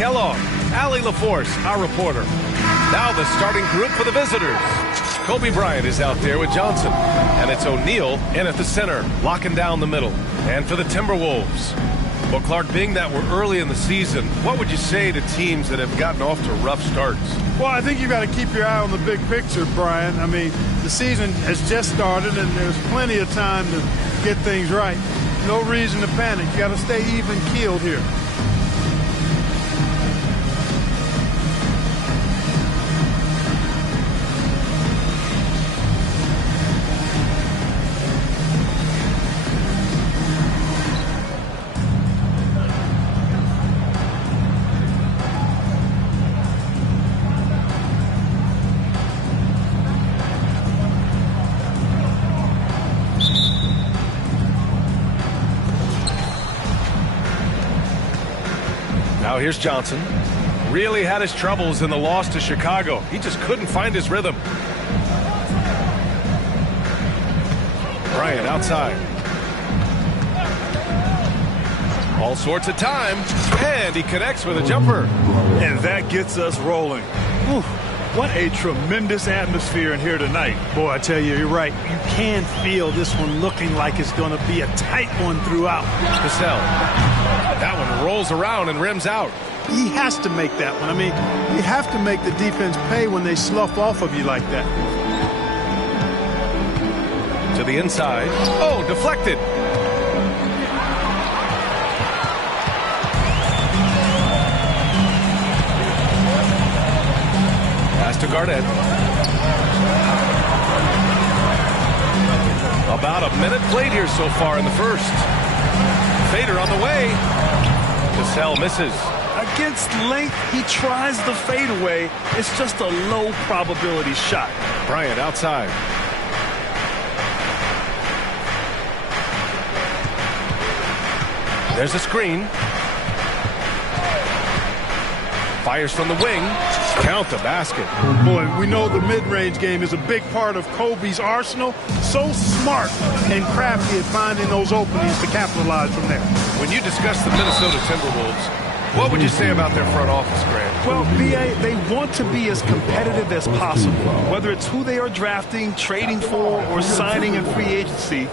Kellogg, Allie LaForce, our reporter. Now the starting group for the visitors. Kobe Bryant is out there with Johnson, and it's O'Neal in at the center, locking down the middle. And for the Timberwolves, well, Clark, being that we're early in the season, what would you say to teams that have gotten off to rough starts? Well, I think you got to keep your eye on the big picture, Brian. I mean, the season has just started, and there's plenty of time to get things right. No reason to panic. You got to stay even-keeled here. Now here's Johnson. Really had his troubles in the loss to Chicago. He just couldn't find his rhythm. Bryant outside. All sorts of time, and he connects with a jumper. And that gets us rolling. Whew, what a tremendous atmosphere in here tonight. Boy, I tell you, you're right. You can feel this one looking like it's going to be a tight one throughout. Cassell. That one rolls around and rims out. He has to make that one. I mean, you have to make the defense pay when they slough off of you like that. To the inside. Oh, deflected. Pass to Garnett. About a minute played here so far in the first. Fader on the way. Cassell misses. Against length, he tries the fadeaway. It's just a low probability shot. Bryant outside. There's a screen. Fires from the wing. Count the basket. Boy, we know the mid-range game is a big part of Kobe's arsenal. So smart and crafty at finding those openings to capitalize from there. When you discuss the Minnesota Timberwolves, what would you say about their front office, Grant? Well, B.A., they want to be as competitive as possible. Whether it's who they are drafting, trading for, or signing in free agency,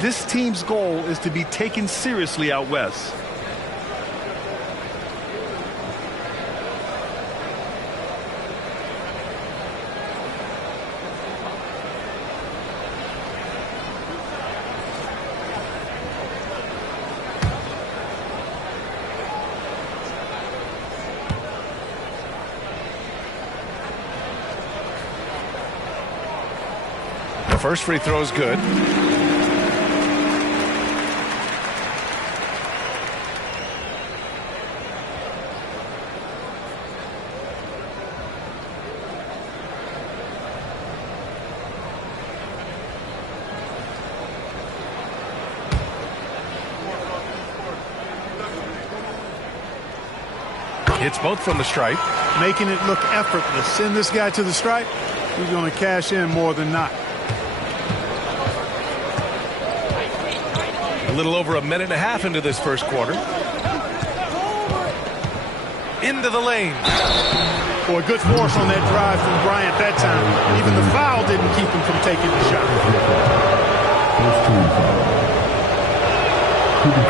this team's goal is to be taken seriously out west. First free throw is good. Hits both from the stripe. Making it look effortless. Send this guy to the stripe. He's going to cash in more than not. A little over a minute and a half into this first quarter. Into the lane. Boy, good force on that drive from Bryant that time. Even the foul didn't keep him from taking the shot.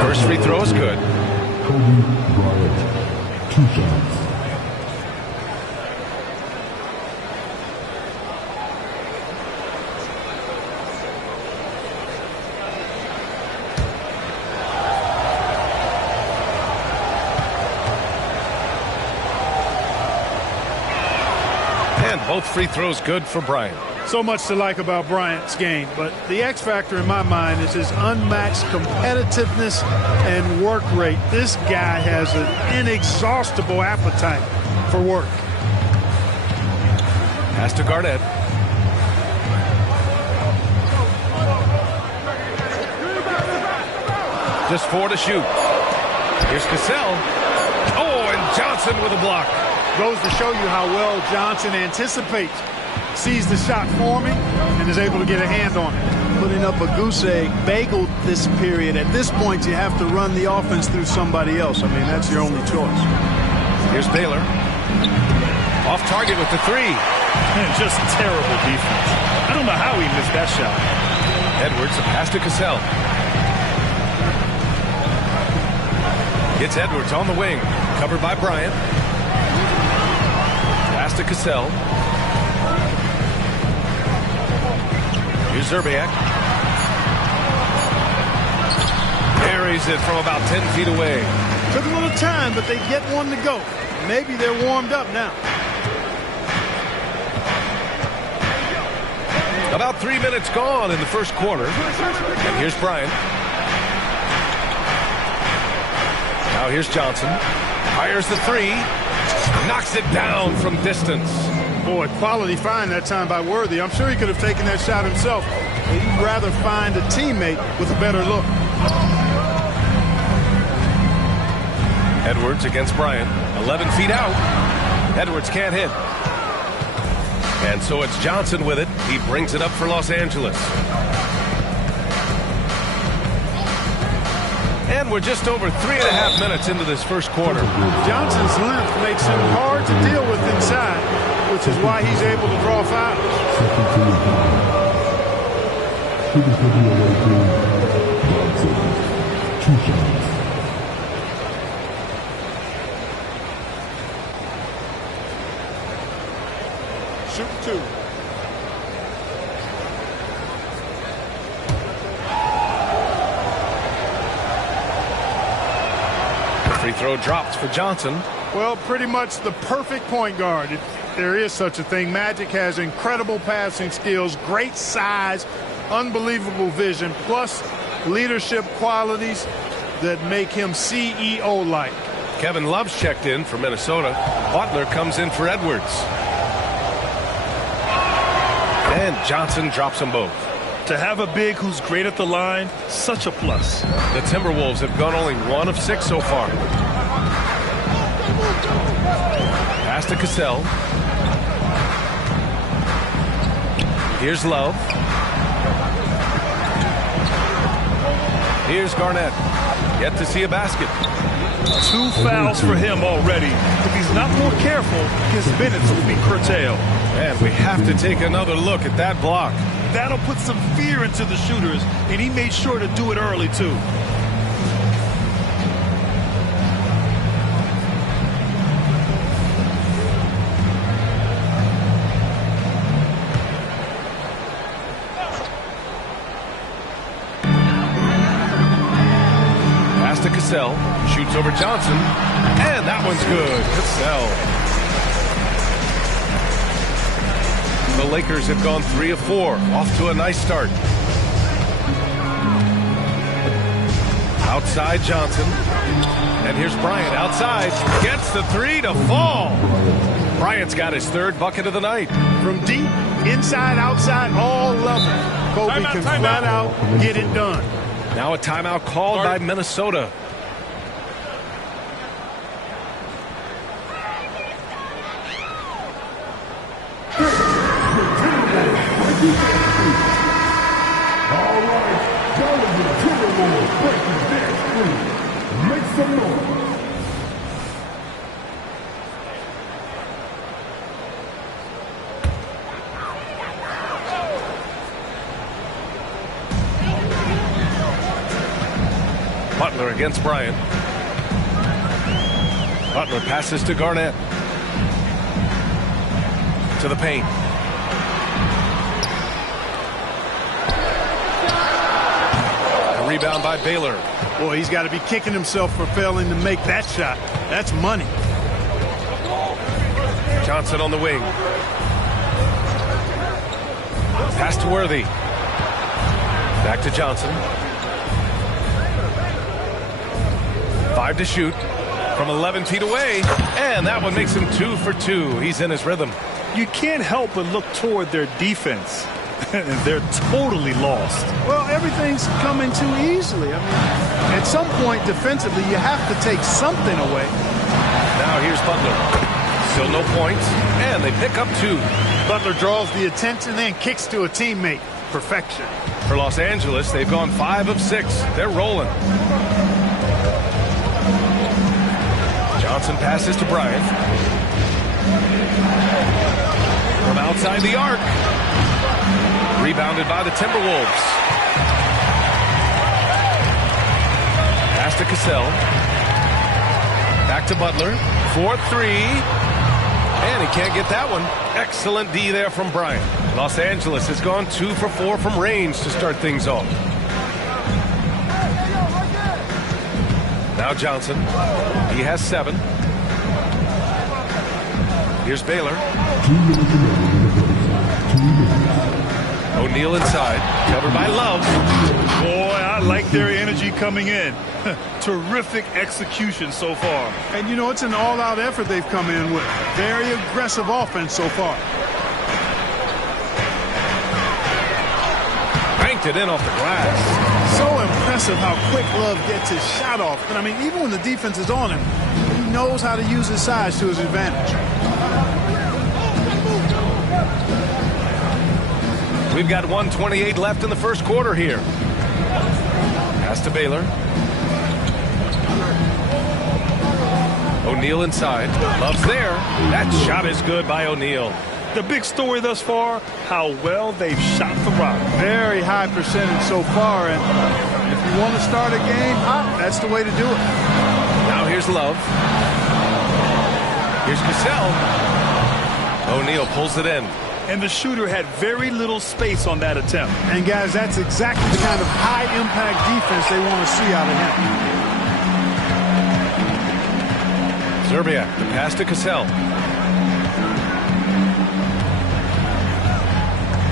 First free throw is good. Kobe Bryant, 2 shots. Both free throws good for Bryant. So much to like about Bryant's game, but the X factor in my mind is his unmatched competitiveness and work rate. This guy has an inexhaustible appetite for work. Pass to Garnett. Just 4 to shoot. Here's Cassell. Oh, and Johnson with a block. Goes to show you how well Johnson anticipates. Sees the shot forming and is able to get a hand on it. Putting up a goose egg, bageled this period. At this point, you have to run the offense through somebody else. I mean, that's your only choice. Here's Baylor. Off target with the three. And just terrible defense. I don't know how he missed that shot. Edwards, a pass to Cassell. It's Edwards on the wing. Covered by Bryant. Pass to Cassell. Here's Zerbiak. Carries it from about 10 feet away. Took a little time, but they get one to go. Maybe they're warmed up now. About 3 minutes gone in the first quarter. And here's Bryant. Now here's Johnson. Fires the three. Knocks it down from distance. Boy, quality find that time by Worthy. I'm sure he could have taken that shot himself. But he'd rather find a teammate with a better look. Edwards against Bryant. 11 feet out. Edwards can't hit. And so it's Johnson with it. He brings it up for Los Angeles. And we're just over 3.5 minutes into this first quarter. Johnson's length makes him hard to deal with inside, which is why he's able to draw fouls. Shooting for the away team, Johnson. 2 shots. Shoot 2. Free throw drops for Johnson. Well, pretty much the perfect point guard. If there is such a thing. Magic has incredible passing skills, great size, unbelievable vision, plus leadership qualities that make him CEO-like. Kevin Love's checked in for Minnesota. Butler comes in for Edwards. And Johnson drops them both. To have a big who's great at the line, such a plus. The Timberwolves have gone only 1 of 6 so far. Pass to Cassell. Here's Love. Here's Garnett. Yet to see a basket. 2 fouls for him already. If he's not more careful, his minutes will be curtailed. And we have to take another look at that block. That'll put some fear into the shooters, and he made sure to do it early, too. Pass to Cassell. Shoots over Johnson. And that one's good. Cassell. The Lakers have gone 3 of 4. Off to a nice start. Outside Johnson. And here's Bryant outside. Gets the 3 to fall. Bryant's got his 3rd bucket of the night. From deep, inside, outside, all level. Kobe can flat out get it done. Now a timeout called by Minnesota. All right, that was the Timberwolves breaking their streak. Make some noise. Butler against Bryant. Butler passes to Garnett. To the paint. Rebound by Baylor. Boy, he's got to be kicking himself for failing to make that shot. That's money. Johnson on the wing. Pass to Worthy. Back to Johnson. 5 to shoot from 11 feet away. And that one makes him 2 for 2. He's in his rhythm. You can't help but look toward their defense. They're totally lost. Well, everything's coming too easily. I mean, at some point defensively, you have to take something away. Now here's Butler. Still no points, and they pick up 2. Butler draws the attention and kicks to a teammate. Perfection. For Los Angeles, they've gone 5 of 6. They're rolling. Johnson passes to Bryant. From outside the arc. Rebounded by the Timberwolves. Pass to Cassell. Back to Butler. 4-3. And he can't get that one. Excellent D there from Bryant. Los Angeles has gone 2 for 4 from range to start things off. Now Johnson. He has 7. Here's Baylor. O'Neal inside. Covered by Love. Boy, I like their energy coming in. Terrific execution so far. And, you know, it's an all-out effort they've come in with. Very aggressive offense so far. Banked it in off the glass. So impressive how quick Love gets his shot off. But, I mean, even when the defense is on him, he knows how to use his size to his advantage. We've got 1:28 left in the first quarter here. Pass to Baylor. O'Neal inside. Love's there. That shot is good by O'Neal. The big story thus far, how well they've shot the rock. Very high percentage so far. And if you want to start a game, that's the way to do it. Now here's Love. Here's Cassell. O'Neal pulls it in. And the shooter had very little space on that attempt. And, guys, that's exactly the kind of high-impact defense they want to see out of him. Zerbiak, the pass to Cassell.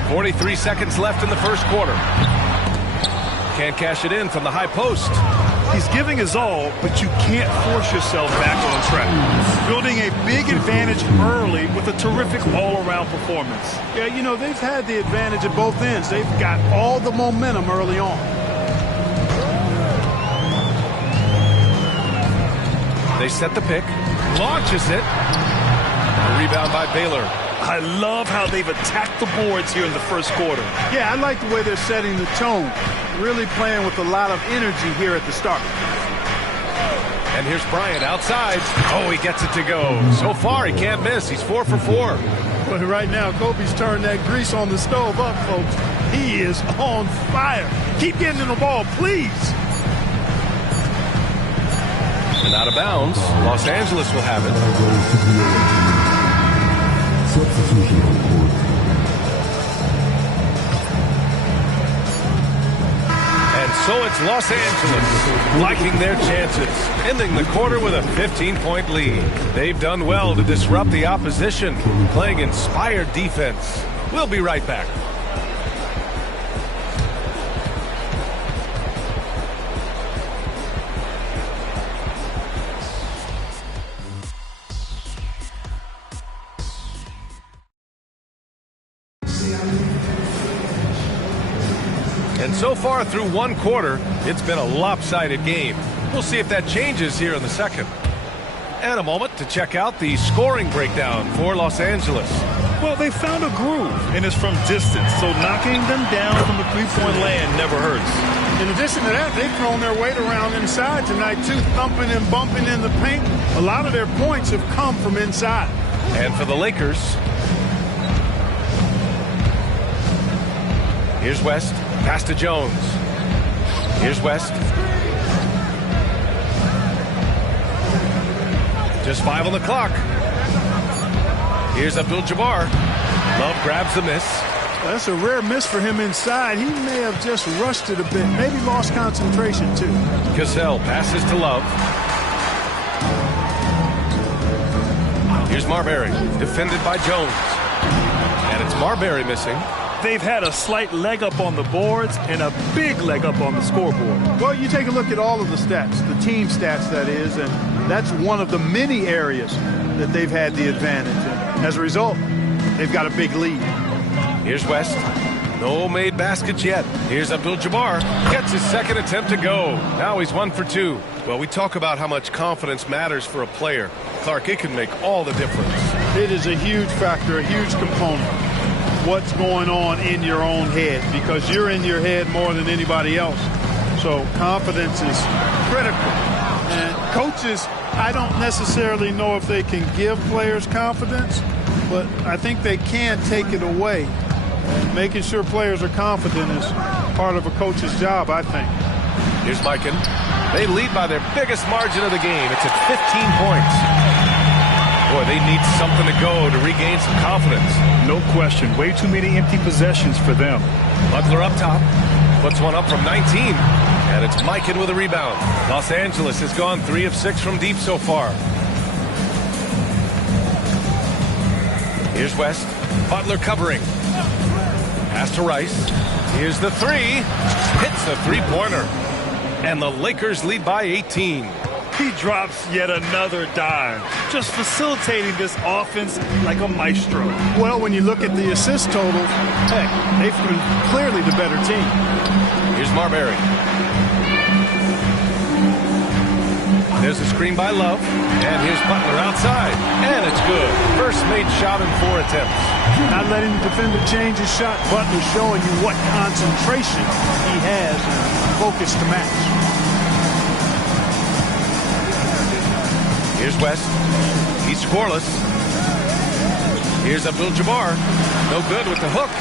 43 seconds left in the first quarter. Can't cash it in from the high post. He's giving his all, but you can't force yourself back on track. Building a big advantage early with a terrific all-around performance. Yeah, you know, they've had the advantage at both ends. They've got all the momentum early on. They set the pick. Launches it. A rebound by Baylor. I love how they've attacked the boards here in the first quarter. Yeah, I like the way they're setting the tone. Really playing with a lot of energy here at the start. And here's Bryant outside. Oh, he gets it to go. So far, he can't miss. He's 4 for 4. But right now, Kobe's turned that grease on the stove up, folks. He is on fire. Keep getting in the ball, please. And out of bounds. Los Angeles will have it. Substitution on court. And so it's Los Angeles liking their chances, ending the quarter with a 15-point lead. They've done well to disrupt the opposition, playing inspired defense. We'll be right back. And so far through one quarter, it's been a lopsided game. We'll see if that changes here in the second. And a moment to check out the scoring breakdown for Los Angeles. Well, they found a groove, and it's from distance, so knocking them down from the three-point land never hurts. In addition to that, they've thrown their weight around inside tonight, too, thumping and bumping in the paint. A lot of their points have come from inside. And for the Lakers, here's West. Pass to Jones. Here's West. Just 5 on the clock. Here's Abdul-Jabbar. Love grabs the miss. Well, that's a rare miss for him inside. He may have just rushed it a bit. Maybe lost concentration, too. Cassell passes to Love. Here's Marbury. Defended by Jones. And it's Marbury missing. They've had a slight leg up on the boards and a big leg up on the scoreboard. Well, you take a look at all of the stats, the team stats, that is, and that's one of the many areas that they've had the advantage. And as a result, they've got a big lead. Here's West. No made baskets yet. Here's Abdul-Jabbar. Gets his second attempt to go. Now he's 1 for 2. Well, we talk about how much confidence matters for a player. Clark, it can make all the difference. It is a huge factor, a huge component. What's going on in your own head, because you're in your head more than anybody else. So confidence is critical. And coaches I don't necessarily know if they can give players confidence, but I think they can take it away. Making sure players are confident is part of a coach's job, I think. Here's Mikan. They lead by their biggest margin of the game. It's at 15 points. Boy, they need something to go to regain some confidence. No question. Way too many empty possessions for them. Butler up top. Puts one up from 19. And it's Mikan with a rebound. Los Angeles has gone 3 of 6 from deep so far. Here's West. Butler covering. Pass to Rice. Here's the three. Hits the three-pointer. And the Lakers lead by 18. He drops yet another dime. Just facilitating this offense like a maestro. Well, when you look at the assist total, heck, they've been clearly the better team. Here's Marbury. There's a screen by Love. And here's Butler outside. And it's good. First made shot in 4 attempts. Not letting the defender change his shot. Butler showing you what concentration he has and focus to match. Here's West. He's scoreless. Here's Abdul-Jabbar. No good with the hook.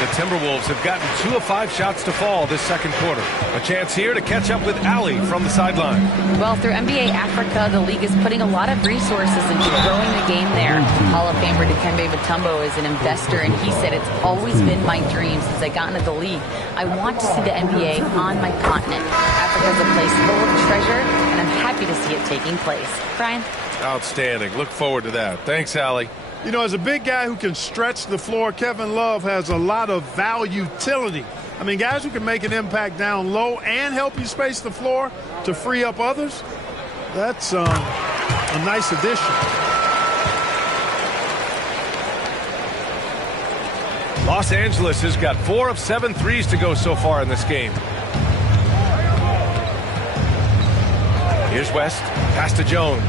The Timberwolves have gotten 2 of 5 shots to fall this second quarter. A chance here to catch up with Ali from the sideline. Well, through NBA Africa, the league is putting a lot of resources into growing the game there. Hall of Famer Dikembe Mutombo is an investor, and he said, it's always been my dream since I got into the league. I want to see the NBA on my continent. Africa's a place full of treasure, and I'm happy to see it taking place. Brian? Outstanding. Look forward to that. Thanks, Ali. You know, as a big guy who can stretch the floor, Kevin Love has a lot of value-utility. I mean, guys who can make an impact down low and help you space the floor to free up others, that's a nice addition. Los Angeles has got 4 of 7 threes to go so far in this game. Here's West. Pass to Jones.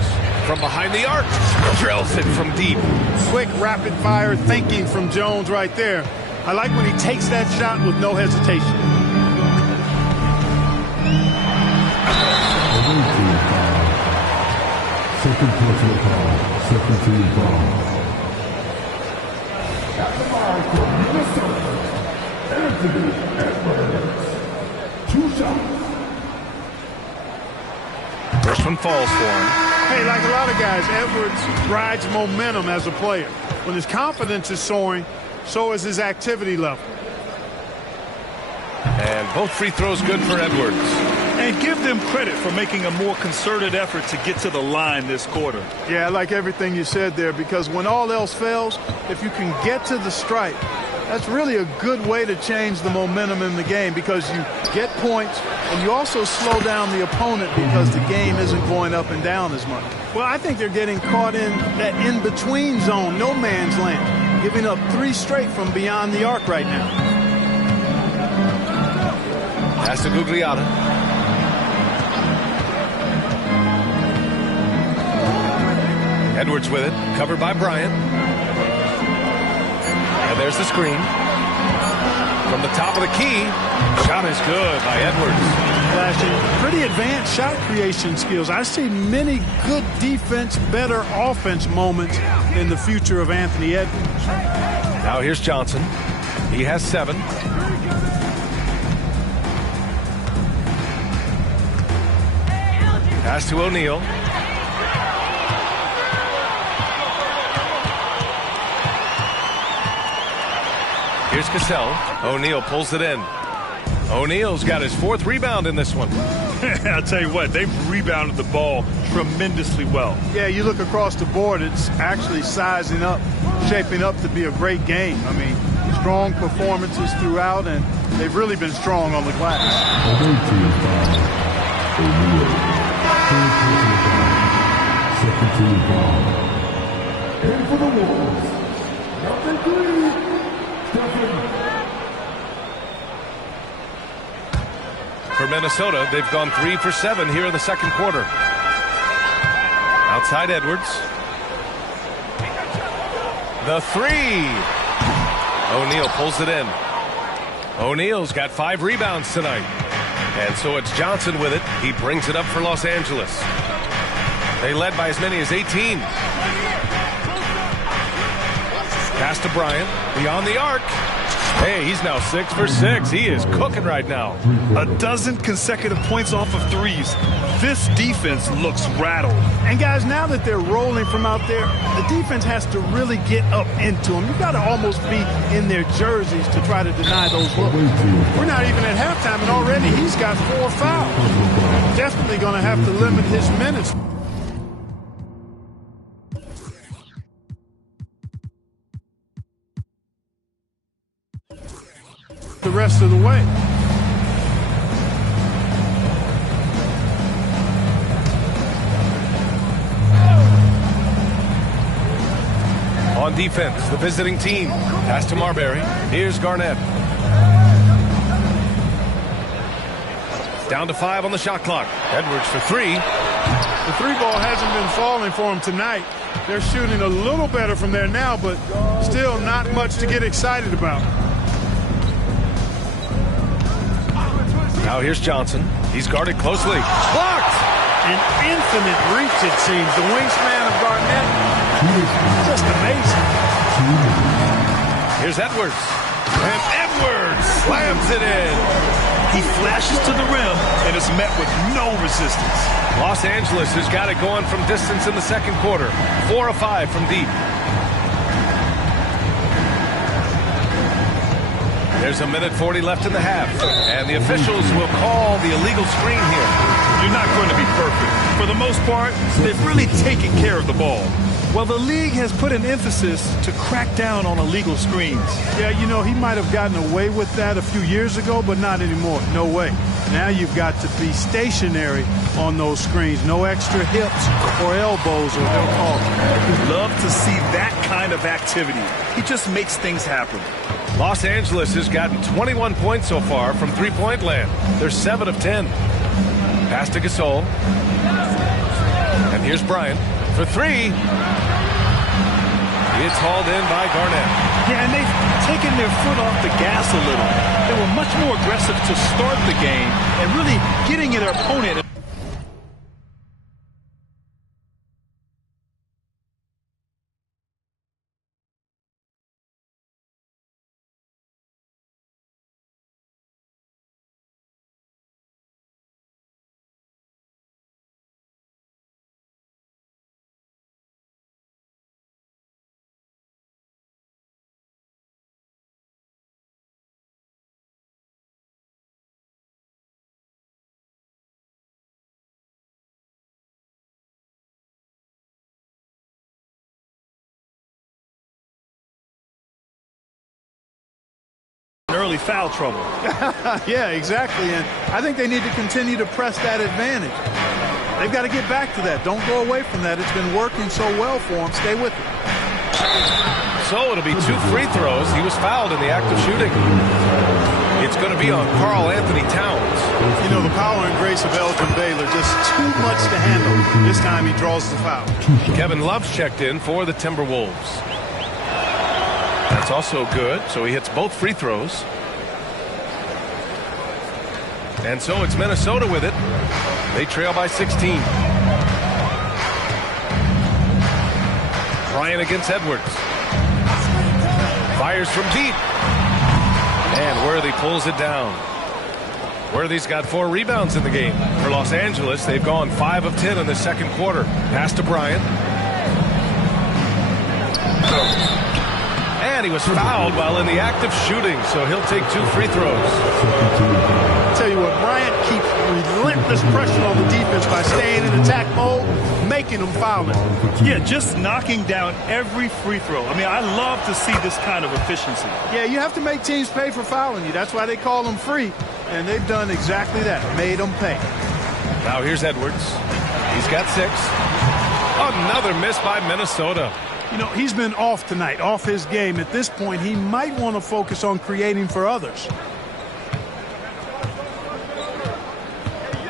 From behind the arc. Drills it from deep. Quick, rapid-fire thinking from Jones right there. I like when he takes that shot with no hesitation. Second personal foul. Second team foul. At the line from Minnesota, Anthony Edwards. 2 shots. First one falls for him. Hey, like a lot of guys, Edwards rides momentum as a player. When his confidence is soaring, so is his activity level. And both free throws good for Edwards. And give them credit for making a more concerted effort to get to the line this quarter. Yeah, I like everything you said there, because when all else fails, if you can get to the stripe, that's really a good way to change the momentum in the game, because you get points and you also slow down the opponent because the game isn't going up and down as much. Well, I think they're getting caught in that in-between zone, no man's land, giving up 3 straight from beyond the arc right now. Pass to Gugliotta. Edwards with it, covered by Bryant. And there's the screen. From the top of the key, shot is good by Edwards. Flashing pretty advanced shot creation skills. I see many good defense, better offense moments in the future of Anthony Edwards. Now here's Johnson. He has 7. Pass to O'Neal. Here's Cassell. O'Neal pulls it in. O'Neal's got his 4th rebound in this one. I'll tell you what, they've rebounded the ball tremendously well. Yeah, you look across the board, it's actually sizing up, shaping up to be a great game. I mean, strong performances throughout, and they've really been strong on the glass. Second team foul. And for the Wolves, number 3, Stephen. For Minnesota, they've gone 3 for 7 here in the second quarter. Outside Edwards. The 3. O'Neal pulls it in. O'Neal's got 5 rebounds tonight. And so it's Johnson with it. He brings it up for Los Angeles. They led by as many as 18. Pass to Bryant, beyond the arc. Hey, he's now 6 for 6. He is cooking right now. A dozen consecutive points off of threes. This defense looks rattled. And guys, now that they're rolling from out there, the defense has to really get up into them. You've got to almost be in their jerseys to try to deny those looks. We're not even at halftime, and already he's got 4 fouls. Definitely going to have to limit his minutes. The rest of the way. On defense, the visiting team. Pass to Marbury. Here's Garnett. Down to 5 on the shot clock. Edwards for 3. The 3 ball hasn't been falling for him tonight. They're shooting a little better from there now, but still not much to get excited about. Now here's Johnson. He's guarded closely. Blocked! An infinite reach, it seems. The wingspan of Garnett, just amazing. Here's Edwards. And Edwards slams it in. He flashes to the rim and is met with no resistance. Los Angeles has got it going from distance in the second quarter. 4 of 5 from deep. There's a minute 40 left in the half, and the officials will call the illegal screen here. You're not going to be perfect. For the most part, they've really taken care of the ball. Well, the league has put an emphasis to crack down on illegal screens. Yeah, you know, he might have gotten away with that a few years ago, but not anymore. No way. Now you've got to be stationary on those screens. No extra hips or elbows, or they'll call it. Love to see that kind of activity. He just makes things happen. Los Angeles has gotten 21 points so far from three-point land. They're 7 of 10. Pass to Gasol. And here's Bryant for 3. It's hauled in by Garnett. Yeah, and they've taken their foot off the gas a little. They were much more aggressive to start the game and really getting at their opponent. Early foul trouble. Yeah, exactly. And I think they need to continue to press that advantage. They've got to get back to that. Don't go away from that. It's been working so well for them. Stay with it. So it'll be 2 free throws. He was fouled in the act of shooting. It's going to be on Karl Anthony Towns. You know, the power and grace of Elgin Baylor, just too much to handle. This time he draws the foul. Kevin Love's checked in for the Timberwolves. That's also good, so he hits both free throws. And so it's Minnesota with it. They trail by 16. Bryant against Edwards. Fires from deep. And Worthy pulls it down. Worthy's got 4 rebounds in the game. For Los Angeles, they've gone 5 of 10 in the second quarter. Pass to Bryant. And he was fouled while in the act of shooting, so he'll take 2 free throws. I'll tell you what, Bryant keeps relentless pressure on the defense by staying in attack mode, making them foul it. Yeah, just knocking down every free throw. I mean, I love to see this kind of efficiency. Yeah, you have to make teams pay for fouling you. That's why they call them free, and they've done exactly that, made them pay. Now here's Edwards. He's got 6. Another miss by Minnesota. You know, he's been off tonight, off his game. At this point, he might want to focus on creating for others.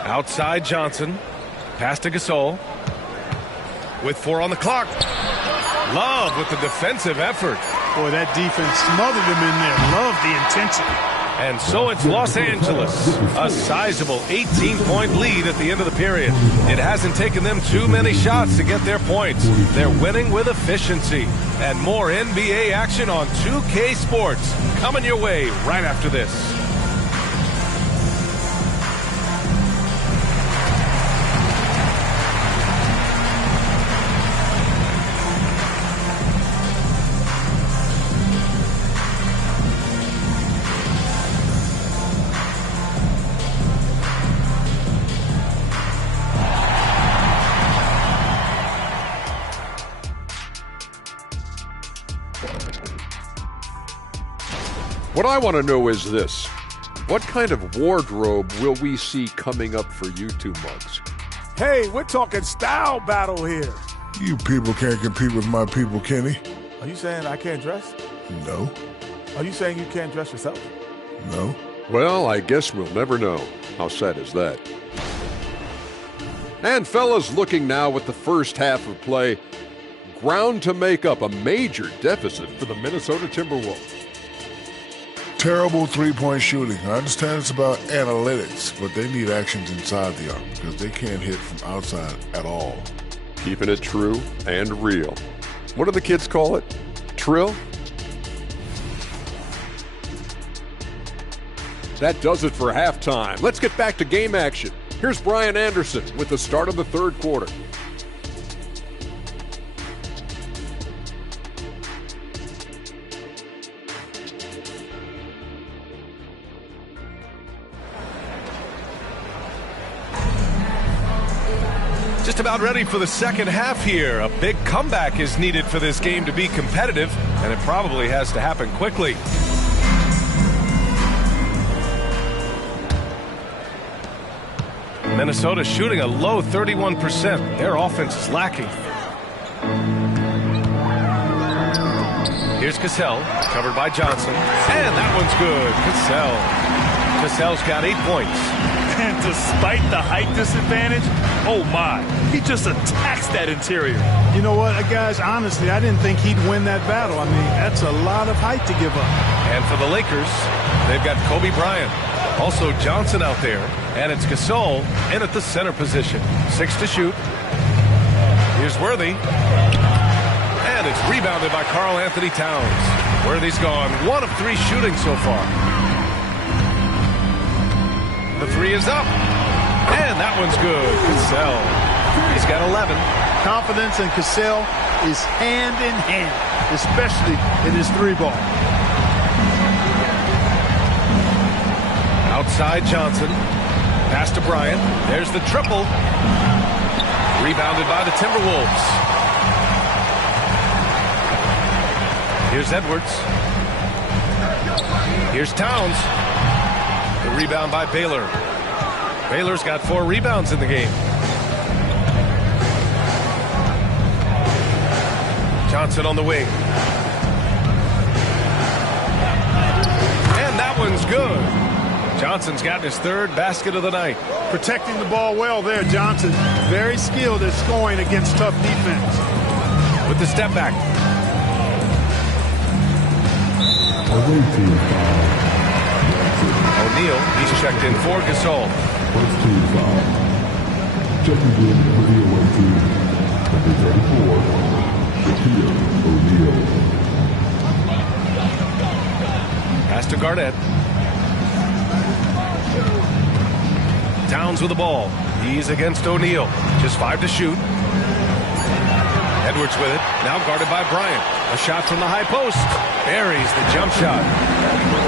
Outside Johnson. Pass to Gasol. With 4 on the clock. Love with the defensive effort. Boy, that defense smothered him in there. Love the intensity. And so it's Los Angeles, a sizable 18-point lead at the end of the period. It hasn't taken them too many shots to get their points. They're winning with efficiency. And more NBA action on 2K Sports coming your way right after this. What I want to know is this. What kind of wardrobe will we see coming up for you two mugs? Hey, we're talking style battle here. You people can't compete with my people, Kenny. Are you saying I can't dress? No. Are you saying you can't dress yourself? No. Well, I guess we'll never know. How sad is that? And fellas, looking now at the first half of play, ground to make up, a major deficit for the Minnesota Timberwolves. Terrible three-point shooting. I understand it's about analytics, but they need actions inside the arc because they can't hit from outside at all. Keeping it true and real. What do the kids call it? Trill? That does it for halftime. Let's get back to game action. Here's Brian Anderson with the start of the third quarter. Just about ready for the second half here. A big comeback is needed for this game to be competitive, and it probably has to happen quickly. Minnesota shooting a low 31%. Their offense is lacking. Here's Cassell, covered by Johnson. And that one's good. Cassell's got 8 points. And despite the height disadvantage, oh my, he just attacks that interior. You know what, guys, honestly, I didn't think he'd win that battle. I mean, that's a lot of height to give up. And for the Lakers, they've got Kobe Bryant. Also Johnson out there. And it's Gasol in at the center position. 6 to shoot. Here's Worthy. And it's rebounded by Karl Anthony Towns. Worthy's gone 1 of 3 shooting so far. The 3 is up. And that one's good. Cassell. He's got 11. Confidence in Cassell is hand in hand, especially in his 3-ball. Outside Johnson. Pass to Bryant. There's the triple. Rebounded by the Timberwolves. Here's Edwards. Here's Towns. The rebound by Baylor. Baylor's got 4 rebounds in the game. Johnson on the wing. And that one's good. Johnson's gotten his 3rd basket of the night. Protecting the ball well there, Johnson. Very skilled at scoring against tough defense. With the step back. O'Neal, he's checked in for Gasol. First team foul. Checking in for the away team. Number 34, Shaquille O'Neal. Pass to Garnett. Towns with the ball. He's against O'Neal. Just 5 to shoot. Edwards with it. Now guarded by Bryant. A shot from the high post. Buries the jump shot.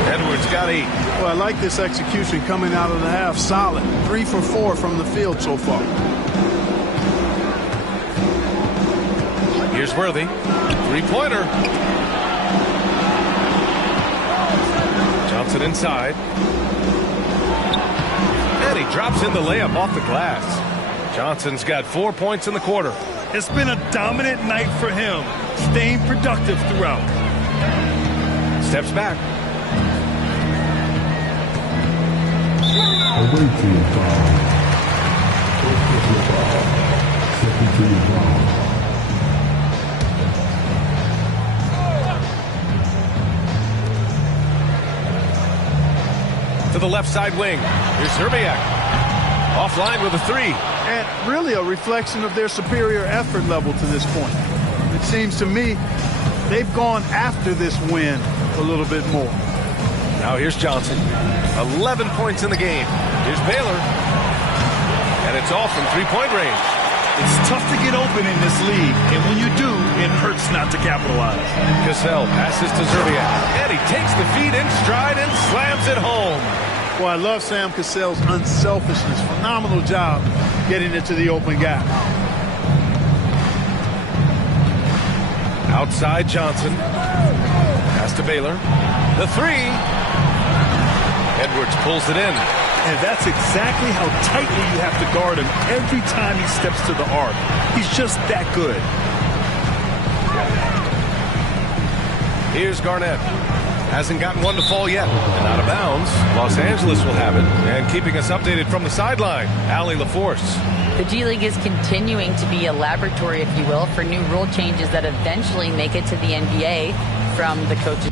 Edwards got 8. Well, I like this execution coming out of the half. Solid. 3 for 4 from the field so far. Here's Worthy. 3-pointer. Johnson inside. And he drops in the layup off the glass. Johnson's got 4 points in the quarter. It's been a dominant night for him, staying productive throughout. Steps back. Away team foul. First team foul. Second team foul. the left side wing. Here's Zerbiak. Offline with a three. And really a reflection of their superior effort level to this point. It seems to me they've gone after this win a little bit more. Now here's Johnson. 11 points in the game. Here's Baylor. And it's all from three-point range. It's tough to get open in this league, and when you do, it hurts not to capitalize. Cassell passes to Zerbiak. And he takes the feed in stride and slams it home. Boy, I love Sam Cassell's unselfishness. Phenomenal job getting it to the open guy. Outside Johnson. Pass to Baylor. The three. Edwards pulls it in. And that's exactly how tightly you have to guard him every time he steps to the arc. He's just that good. Here's Garnett. Hasn't gotten one to fall yet. And out of bounds. Los Angeles will have it. And keeping us updated from the sideline, Allie LaForce. The G League is continuing to be a laboratory, if you will, for new rule changes that eventually make it to the NBA from the coaches.